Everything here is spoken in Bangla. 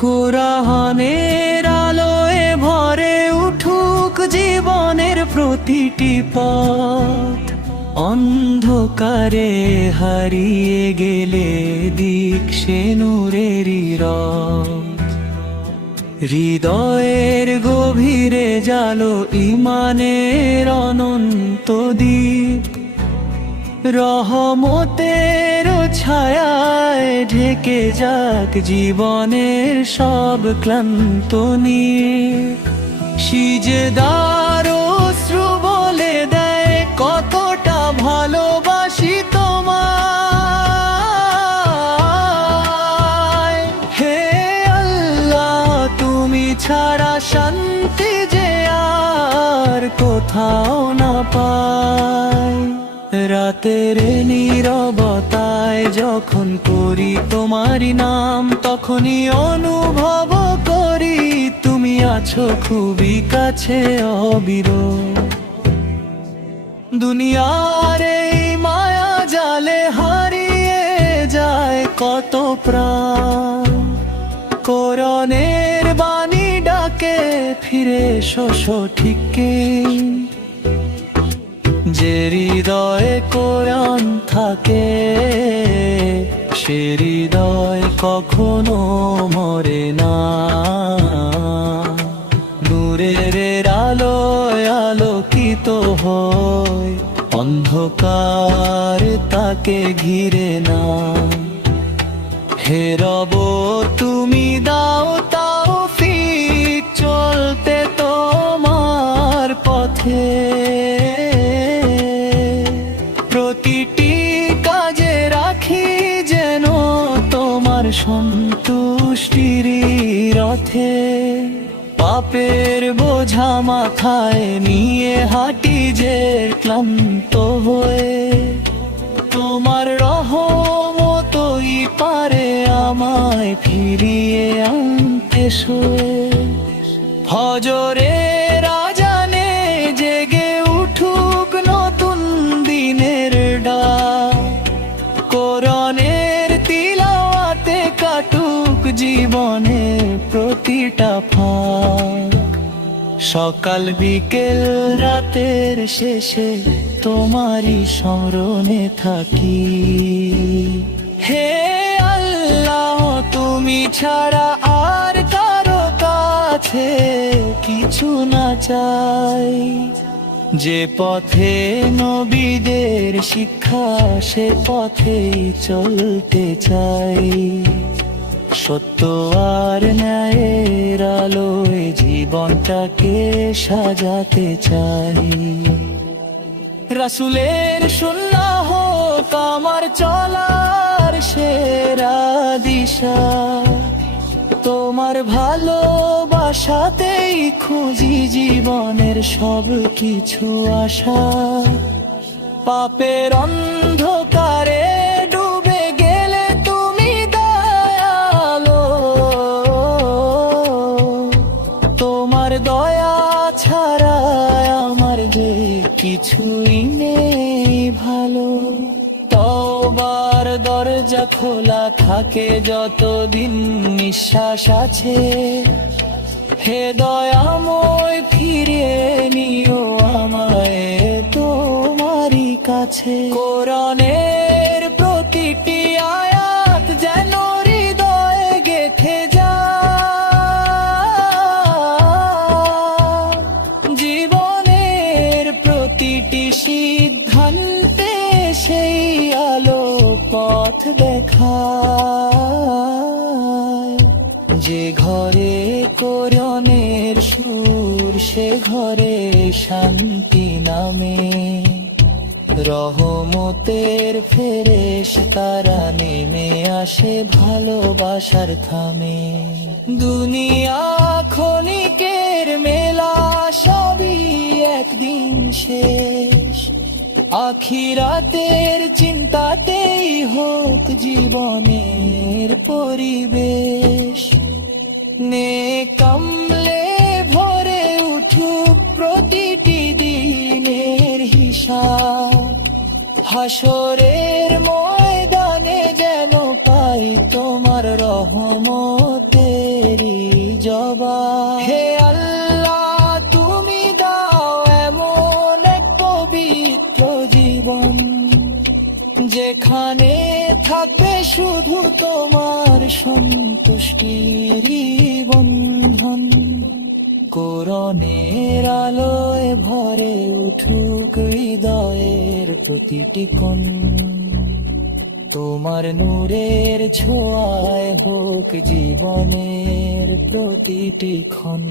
কুরআনের আলোয় ভরে উঠুক জীবনের প্রতিটি পথ, অন্ধকারে হারিয়ে গেলে দিক সে নূরেরই রথ। হৃদয়ের গভীরে জালো ঈমানের অনন্ত দ্বীপ, রহমতের ছায়ায় ঢেকে যাক জীবনের সব ক্লান্ত নীড়। সিজদার অশ্রু বলে দেয় কতটা ভালোবাসি তোমায়। হে আল্লাহ, তুমি ছাড়া শান্তি যে আর কোথাও না পাই। রাতের নীরবতায় যখন করি তোমারই নাম, তখনই অনুভব করি তুমি আছো খুবই কাছে অবিরল। দুনিয়ার এই মায়া জালে হারিয়ে যায় কত প্রাণ, কোরআনের বাণী ডাকে ফিরে এসো সঠিককে। যে হৃদয়ে কোরআন থাকে সে হৃদয় কখনো মরে না। নূরের আলোয় আলোকিত হয়, অন্ধকার তাকে ঘিরে না। হে রব, তুমি দাও তৌফিক চলতে তোমার পথে। প্রতিটি কাজে রাখি যেন তোমার সন্তুষ্টির রথে। পাপের বোঝা মাথায় নিয়ে হাঁটি যে ক্লান্ত হয়ে, তোমার রহমতই পারে আমায় ফিরিয়ে আনতে শোয়ে। ফজরের আজানে জেগে উঠুক নতুন দিনের ডাক, কোরআনের তিলাওয়াতে কাটুক জীবনের প্রতিটা ফাঁক। সকাল বিকেল রাতের শেষে তোমারই স্মরণে থাকি। হে আল্লাহ, তুমি ছাড়া আর কারো কাছে কিছু না চাই। যে পথে নবীদের শিক্ষা সে পথেই চলতে চাই। সত্য আর ন্যায়ের আলোয় জীবনটাকে সাজাতে চাই। রাসূলের সুন্নাহ হোক আমার চলার সেরা দিশা, তোমার ভালোবাসাতেই খুঁজি জীবনের সব কিছু আশা। পাপের অন্ধকারে ডুবে গেলে তুমি দয়ালো, তোমার দয়া ছাড়া আমার যে কিছুই নেই ভালো। তওবার দরজা খোলা থাকে যতদিন নিঃশ্বাস আছে। হে দয়াময়, ফিরিয়ে নিও আমায় তোমারই কাছে। কোরআনের প্রতিটি আয়াত যেন হৃদয়ে গেঁথে যায়, জীবনের প্রতিটি সিদ্ধান্তে সেই আলো পথ দেখায়। যে ঘরে কোরআনের সুর সে ঘরে শান্তি নামে, রহমতের ফেরেশতারা নেমে আসে ভালোবাসার থামে। দুনিয়া ক্ষণিকের মেলা, সবই একদিন শেষ। আখিরাতের চিন্তাতেই হোক জীবনের পরিবেশ। নেকামলে ভরে উঠুক প্রতিটি দিনের হিসাব। হাসরের ময়দানে যেন পাই তোমার রহমতেরই জবাব। হে আল্লাহ, তুমি দাও এমন এক পবিত্র জীবন, যেখানে থাকবে শুধু তোমার সন্তুষ্টির বন্ধন। কোরআনের আলোয় ভরে উঠুক হৃদয়ের প্রতিটি কোণ। তোমার নূরের ছোঁয়ায় হোক জীবনের প্রতিটি ক্ষণ।